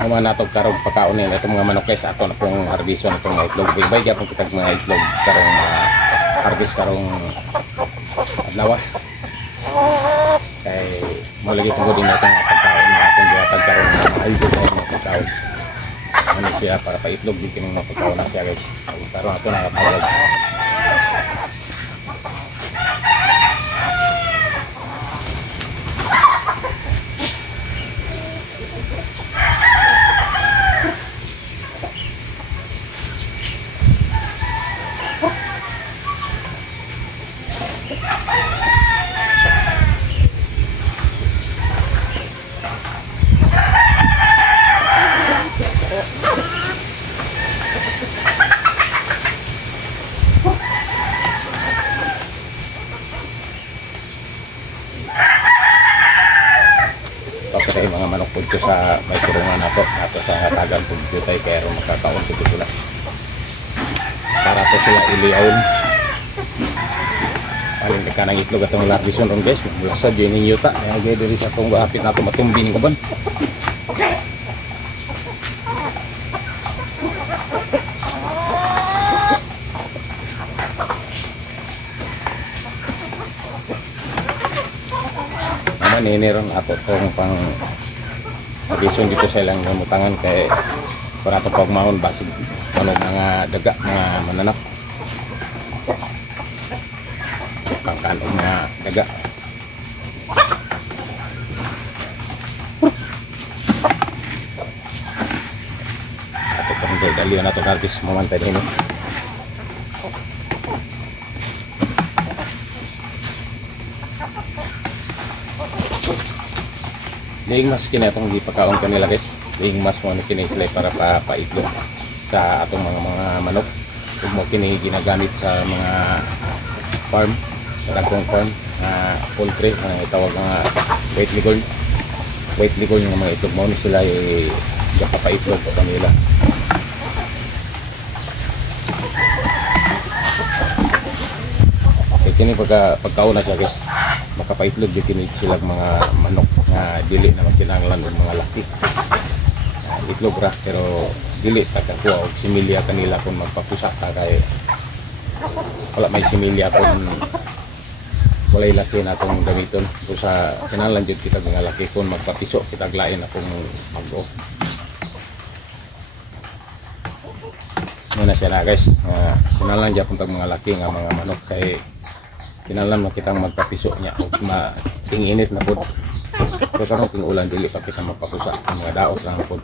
Naman nato karong pagkaon nila itong mga manok guys, ato na pong harbison itong mga itlog. Bye gyapon kita mga itlog karong harvest karong adlaw. Kay mo lagi tungod din itong pagkaon na atong gihatag karong mga itlog na mga pagkaon. Ano siya para paitlog di kining mga pagkaon na siya guys. Karon ato na kapag kay mga manok po sa may kurungan nato sa hatagan po tayo kaya ron makakaon po sila para po sila iliaon paling ka ng itlog atong larbison ron guys mula sa dyan ninyo ta kaya diri sa itong hapit nato matumbi ng kaban niniron ato itong pang addition dito sa ilang gamutangan kay para ito pagmahon basig ano mga daga mga mananak pangkanong mga daga ato pang dalion na ito harvest mamantay din Liing mas kinatong ipakaon kanila guys. Liing mas mo kini sila para paitlog sa atong mga manok. Ug mo kini ginagamit sa mga farm, sa dagkong farm, poultry, ang itawag nga white leghorn. White leghorn yung mga itlog mo ni sila gapapaitlog pa kanila. Kini pagkaon na siya guys. Makapaitlog din kini sila mga manok nga dili na magkinahanglan og mga laki. Itlog ra pero dili ta kakuha og similya kanila kung magpapusa ta kay wala may similya kung walay laki na itong gamiton. So sa kinahanglan jud kita mga laki kung magpapiso kita aglain akong mag-o. Muna siya na guys. Kinahanglan jud pag mga laki nga mga manok kay kinalam na kitang magpapiso niya o ting init na po. Kaya karong ting ulan dili pa kita magpapusa ang mga daot lang po.